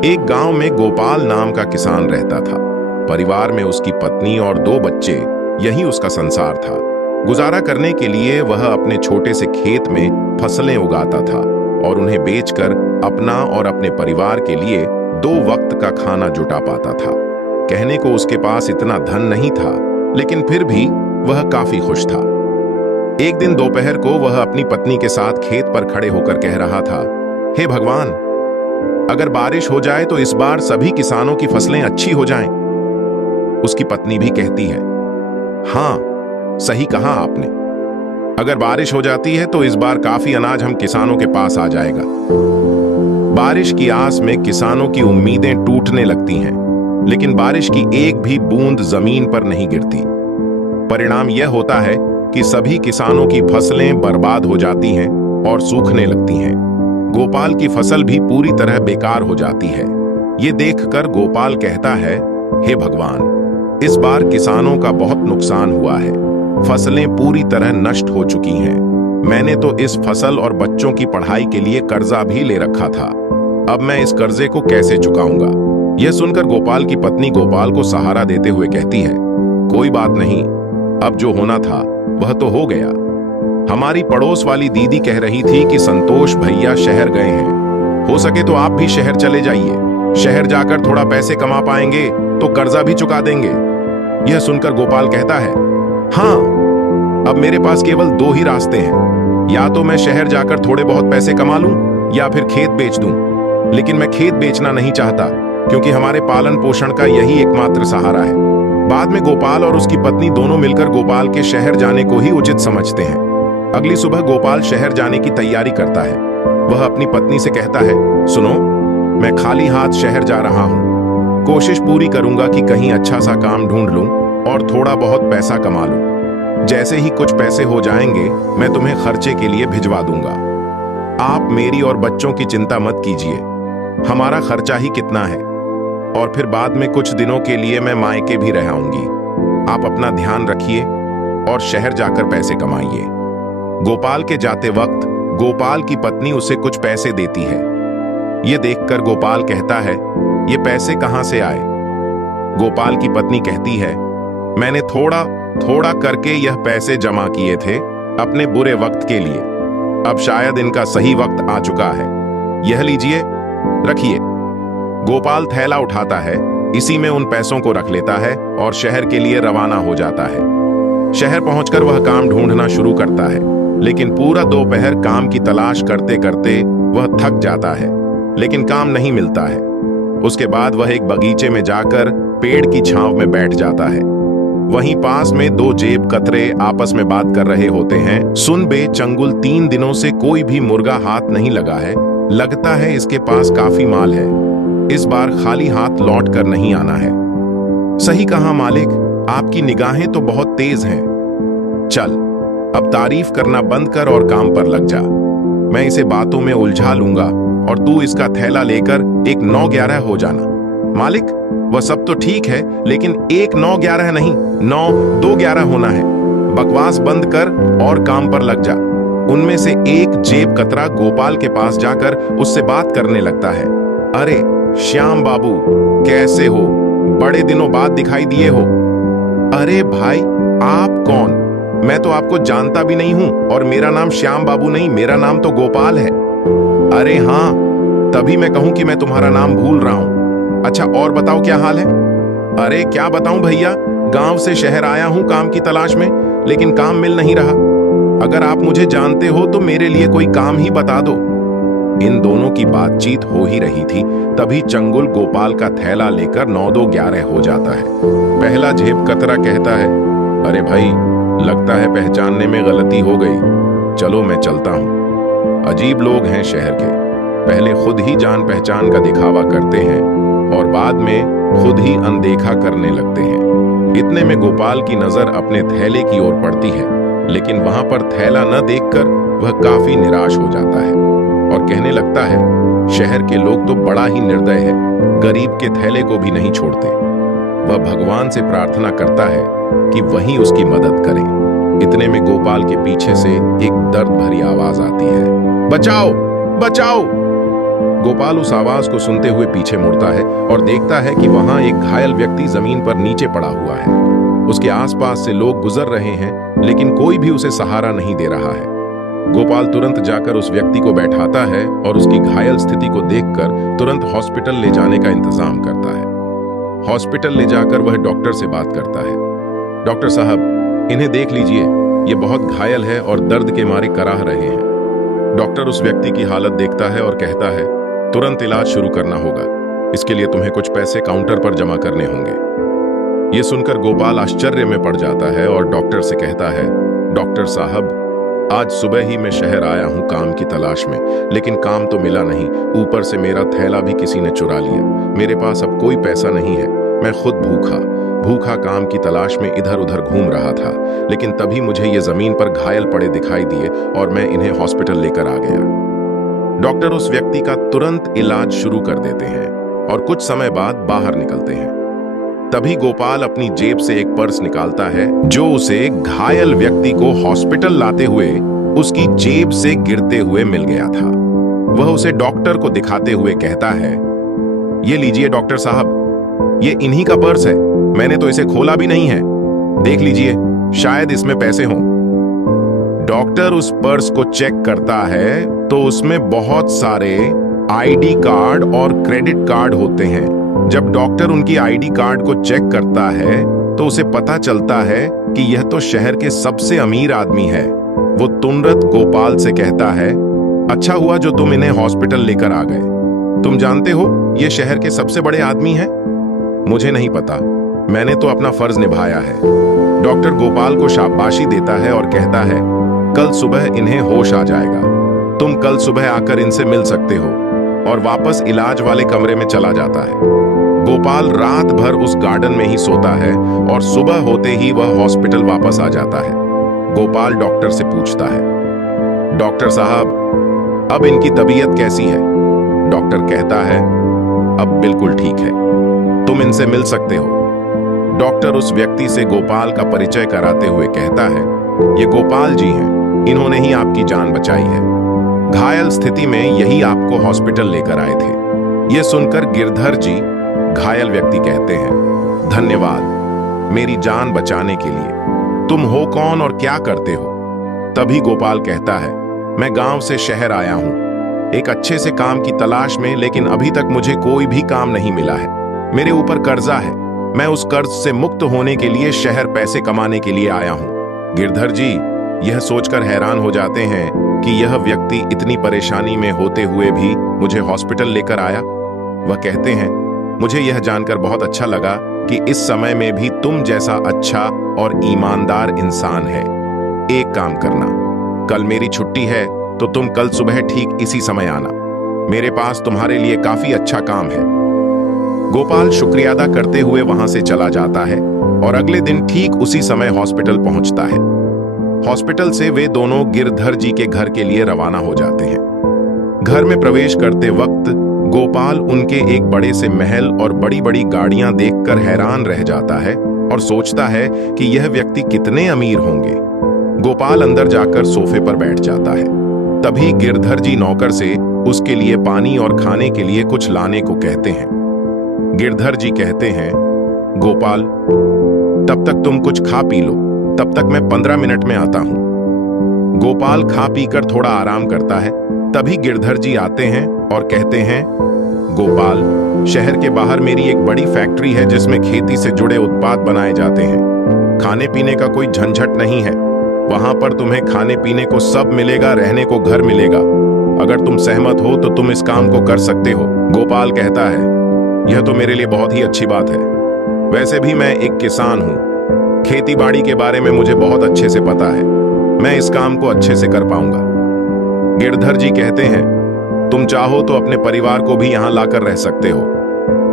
एक गांव में गोपाल नाम का किसान रहता था। परिवार में उसकी पत्नी और 2 बच्चे, यही उसका संसार था। गुजारा करने के लिए वह अपने छोटे से खेत में फसलें उगाता था और उन्हें बेचकर अपना और अपने परिवार के लिए 2 वक्त का खाना जुटा पाता था। कहने को उसके पास इतना धन नहीं था, लेकिन फिर भी वह काफी खुश था। एक दिन दोपहर को वह अपनी पत्नी के साथ खेत पर खड़े होकर कह रहा था, हे भगवान, अगर बारिश हो जाए तो इस बार सभी किसानों की फसलें अच्छी हो जाएं। उसकी पत्नी भी कहती है, हाँ, सही कहा आपने। अगर बारिश हो जाती है तो इस बार काफी अनाज हम किसानों के पास आ जाएगा। बारिश की आस में किसानों की उम्मीदें टूटने लगती हैं, लेकिन बारिश की एक भी बूंद जमीन पर नहीं गिरती। परिणाम यह होता है कि सभी किसानों की फसलें बर्बाद हो जाती हैं और सूखने लगती हैं। गोपाल की फसल भी पूरी तरह बेकार हो जाती है। ये देखकर गोपाल कहता है, हे भगवान, इस बार किसानों का बहुत नुकसान हुआ है। फसलें पूरी तरह नष्ट हो चुकी हैं। मैंने तो इस फसल और बच्चों की पढ़ाई के लिए कर्जा भी ले रखा था। अब मैं इस कर्जे को कैसे चुकाऊंगा? यह सुनकर गोपाल की पत्नी गोपाल को सहारा देते हुए कहती है, कोई बात नहीं, अब जो होना था वह तो हो गया। हमारी पड़ोस वाली दीदी कह रही थी कि संतोष भैया शहर गए हैं। हो सके तो आप भी शहर चले जाइए। शहर जाकर थोड़ा पैसे कमा पाएंगे तो कर्जा भी चुका देंगे। यह सुनकर गोपाल कहता है, हाँ, अब मेरे पास केवल 2 ही रास्ते हैं। या तो मैं शहर जाकर थोड़े बहुत पैसे कमा लूं या फिर खेत बेच दूं। लेकिन मैं खेत बेचना नहीं चाहता, क्योंकि हमारे पालन पोषण का यही एकमात्र सहारा है। बाद में गोपाल और उसकी पत्नी दोनों मिलकर गोपाल के शहर जाने को ही उचित समझते हैं। अगली सुबह गोपाल शहर जाने की तैयारी करता है। वह अपनी पत्नी से कहता है, सुनो, मैं खाली हाथ शहर जा रहा हूं। कोशिश पूरी करूंगा कि कहीं अच्छा सा काम ढूंढ लूं और थोड़ा बहुत पैसा कमा लूं। जैसे ही कुछ पैसे हो जाएंगे, मैं तुम्हें खर्चे के लिए भिजवा दूंगा। आप मेरी और बच्चों की चिंता मत कीजिए। हमारा खर्चा ही कितना है, और फिर बाद में कुछ दिनों के लिए मैं मायके भी रह आऊंगी। आप अपना ध्यान रखिए और शहर जाकर पैसे कमाइए। गोपाल के जाते वक्त गोपाल की पत्नी उसे कुछ पैसे देती है। यह देखकर गोपाल कहता है, ये पैसे कहां से आए? गोपाल की पत्नी कहती है, मैंने थोड़ा थोड़ा करके यह पैसे जमा किए थे अपने बुरे वक्त के लिए। अब शायद इनका सही वक्त आ चुका है। यह लीजिए, रखिए। गोपाल थैला उठाता है, इसी में उन पैसों को रख लेता है और शहर के लिए रवाना हो जाता है। शहर पहुंचकर वह काम ढूंढना शुरू करता है, लेकिन पूरा दोपहर काम की तलाश करते करते वह थक जाता है, लेकिन काम नहीं मिलता है। उसके बाद वह एक बगीचे में जाकर पेड़ की छांव में बैठ जाता है। वहीं पास में 2 जेब कतरे आपस में बात कर रहे होते हैं। सुन बे चंगुल, 3 दिनों से कोई भी मुर्गा हाथ नहीं लगा है। लगता है इसके पास काफी माल है। इस बार खाली हाथ लौट कर नहीं आना है। सही कहा मालिक, आपकी निगाहें तो बहुत तेज हैं। चल, अब तारीफ करना बंद कर और काम पर लग जा। मैं इसे बातों में उलझा लूंगा और तू इसका थैला लेकर एक 9-11 हो जाना। मालिक, वह सब तो ठीक है, लेकिन 1-9-11 नहीं, 9-2-11 होना है। बकवास बंद कर और काम पर लग जा। उनमें से एक जेब कतरा गोपाल के पास जाकर उससे बात करने लगता है। अरे श्याम बाबू, कैसे हो? बड़े दिनों बाद दिखाई दिए हो। अरे भाई, आप कौन? मैं तो आपको जानता भी नहीं हूं, और मेरा नाम श्याम बाबू नहीं, मेरा नाम तो गोपाल है। अरे हाँ, तभी मैं कहूं कि मैं तुम्हारा नाम भूल रहा हूं। अच्छा, और बताओ क्या हाल है? अरे क्या बताऊं भैया, गांव से शहर आया हूं काम की तलाश में, लेकिन काम मिल नहीं रहा। अगर आप मुझे जानते हो तो मेरे लिए कोई काम ही बता दो। इन दोनों की बातचीत हो ही रही थी, तभी चंगुल गोपाल का थैला लेकर 9-2-11 हो जाता है। पहला जेब कतरा कहता है, अरे भाई, लगता है पहचानने में गलती हो गई। चलो मैं चलता हूं। अजीब लोग हैं शहर के, पहले खुद ही जान पहचान का दिखावा करते हैं और बाद में खुद ही अनदेखा करने लगते हैं। इतने में गोपाल की नजर अपने थैले की ओर पड़ती है, लेकिन वहां पर थैला न देखकर वह काफी निराश हो जाता है और कहने लगता है, शहर के लोग तो बड़ा ही निर्दय है, गरीब के थैले को भी नहीं छोड़ते। वह भगवान से प्रार्थना करता है कि वही उसकी मदद करे। इतने में गोपाल के पीछे से एक दर्द भरी आवाज आती है, बचाओ, बचाओ। गोपाल उस आवाज को सुनते हुए पीछे मुड़ता है और देखता है कि वहां एक घायल व्यक्ति जमीन पर नीचे पड़ा हुआ है। उसके आसपास से लोग गुजर रहे हैं, लेकिन कोई भी उसे सहारा नहीं दे रहा है। गोपाल तुरंत जाकर उस व्यक्ति को बैठाता है और उसकी घायल स्थिति को देखकर तुरंत हॉस्पिटल ले जाने का इंतजाम करता है। हॉस्पिटल ले जाकर वह डॉक्टर से बात करता है। डॉक्टर साहब, इन्हें देख लीजिए, ये बहुत घायल है और दर्द के मारे कराह रहे हैं। डॉक्टर उस व्यक्ति की हालत देखता है और कहता है, तुरंत इलाज शुरू करना होगा। इसके लिए तुम्हें कुछ पैसे काउंटर पर जमा करने होंगे। ये सुनकर गोपाल आश्चर्य में पड़ जाता है और डॉक्टर से कहता है, डॉक्टर साहब, आज सुबह ही मैं शहर आया हूं काम की तलाश में, लेकिन काम तो मिला नहीं। ऊपर से मेरा थैला भी किसी ने चुरा लिया। मेरे पास अब कोई पैसा नहीं है। मैं खुद भूखा काम की तलाश में इधर उधर घूम रहा था, लेकिन तभी मुझे ये जमीन पर घायल पड़े दिखाई दिए और मैं इन्हें हॉस्पिटल लेकर आ गया। डॉक्टर उस व्यक्ति का तुरंत इलाज शुरू कर देते हैं और कुछ समय बाद बाहर निकलते हैं। तभी गोपाल अपनी जेब से एक पर्स निकालता है जो उसे घायल व्यक्ति को हॉस्पिटल लाते हुए उसकी जेब से गिरते हुए मिल गया था। वह उसे डॉक्टर को दिखाते हुए कहता है, ये लीजिए डॉक्टर साहब, ये इन्हीं का पर्स है। मैंने तो इसे खोला भी नहीं है। देख लीजिए, शायद इसमें पैसे हों। डॉक्टर उस पर्स को चेक करता है तो उसमें बहुत सारे आईडी कार्ड और क्रेडिट कार्ड होते हैं। जब डॉक्टर उनकी आईडी कार्ड को चेक करता है तो उसे पता चलता है कि यह तो शहर के सबसे अमीर आदमी है। वो तुरंत गोपाल से कहता है, अच्छा हुआ जो तुम इन्हें हॉस्पिटल लेकर आ गए। तुम जानते हो ये शहर के सबसे बड़े आदमी हैं? मुझे नहीं पता, मैंने तो अपना फर्ज निभाया है। डॉक्टर गोपाल को शाबाशी देता है और कहता है, कल सुबह इन्हें होश आ जाएगा। तुम कल सुबह आकर इनसे मिल सकते हो। और वापस इलाज वाले कमरे में चला जाता है। गोपाल रात भर उस गार्डन में ही सोता है और सुबह होते ही वह हॉस्पिटल वापस आ जाता है। गोपाल डॉक्टर से पूछता है, डॉक्टर साहब, अब इनकी तबीयत कैसी है? डॉक्टर कहता है, अब बिल्कुल ठीक है, तुम इनसे मिल सकते हो। डॉक्टर उस व्यक्ति से गोपाल का परिचय कराते हुए कहता है, ये गोपाल जी हैं, इन्होंने ही आपकी जान बचाई है। घायल स्थिति में यही आपको हॉस्पिटल लेकर आए थे। यह सुनकर गिरधर जी घायल व्यक्ति कहते हैं, धन्यवाद मेरी जान बचाने के लिए। तुम हो कौन और क्या करते हो? तभी गोपाल कहता है, मैं गांव से शहर आया हूं एक अच्छे से काम की तलाश में, लेकिन अभी तक मुझे कोई भी काम नहीं मिला है। मेरे ऊपर कर्जा है। मैं उस कर्ज से मुक्त होने के लिए शहर पैसे कमाने के लिए आया हूं। गिरधर जी यह सोचकर हैरान हो जाते हैं कि यह व्यक्ति इतनी परेशानी में होते हुए भी मुझे हॉस्पिटल लेकर आया। वह कहते हैं, मुझे यह जानकर बहुत अच्छा लगा कि इस समय में भी तुम जैसा अच्छा और ईमानदार इंसान है। एक काम करना, कल मेरी छुट्टी है तो तुम कल सुबह ठीक इसी समय आना। मेरे पास तुम्हारे लिए काफी अच्छा काम है। गोपाल शुक्रिया अदा करते हुए वहां से चला जाता है और अगले दिन ठीक उसी समय हॉस्पिटल पहुंचता है। हॉस्पिटल से वे दोनों गिरधर जी के घर के लिए रवाना हो जाते हैं। घर में प्रवेश करते वक्त गोपाल उनके एक बड़े से महल और बड़ी बड़ी गाड़ियां देखकर हैरान रह जाता है और सोचता है कि यह व्यक्ति कितने अमीर होंगे। गोपाल अंदर जाकर सोफे पर बैठ जाता है। तभी गिरधर जी नौकर से उसके लिए पानी और खाने के लिए कुछ लाने को कहते हैं। गिरधर जी कहते हैं, गोपाल तब तक तुम कुछ खा पी लो, तब तक मैं 15 मिनट में आता हूं। गोपाल खा पीकर थोड़ा आराम करता है। तभी गिरधर जी आते हैं और कहते हैं, गोपाल शहर के बाहर मेरी एक बड़ी फैक्ट्री है जिसमें खेती से जुड़े उत्पाद बनाए जाते हैं। खाने पीने का कोई झंझट नहीं है। वहां पर तुम्हें खाने पीने को सब मिलेगा, रहने को घर मिलेगा। अगर तुम सहमत हो तो तुम इस काम को कर सकते हो। गोपाल कहता है, यह तो मेरे लिए बहुत ही अच्छी बात है। वैसे भी मैं एक किसान हूं। खेती बाड़ी के बारे में मुझे बहुत अच्छे से पता है। मैं इस काम को अच्छे से कर पाऊंगा। गिरधर जी कहते हैं, तुम चाहो तो अपने परिवार को भी यहां लाकर रह सकते हो।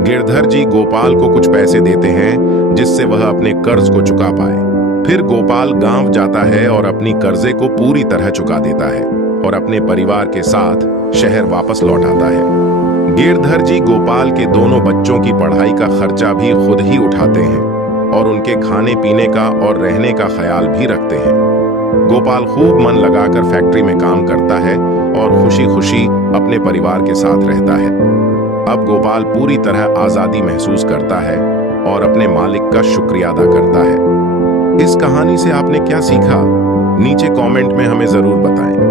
गिरधर जी गोपाल को कुछ पैसे देते हैं जिससे वह अपने कर्ज को चुका पाए। फिर गोपाल गांव जाता है और अपनी कर्जे को पूरी तरह चुका देता है और अपने परिवार के साथ शहर वापस लौट आता है। गिरधर जी गोपाल के दोनों बच्चों की पढ़ाई का खर्चा भी खुद ही उठाते हैं और उनके खाने पीने का और रहने का ख्याल भी रखते हैं। गोपाल खूब मन लगाकर फैक्ट्री में काम करता है और खुशी खुशी अपने परिवार के साथ रहता है। अब गोपाल पूरी तरह आजादी महसूस करता है और अपने मालिक का शुक्रिया अदा करता है। इस कहानी से आपने क्या सीखा? नीचे कमेंट में हमें जरूर बताएं।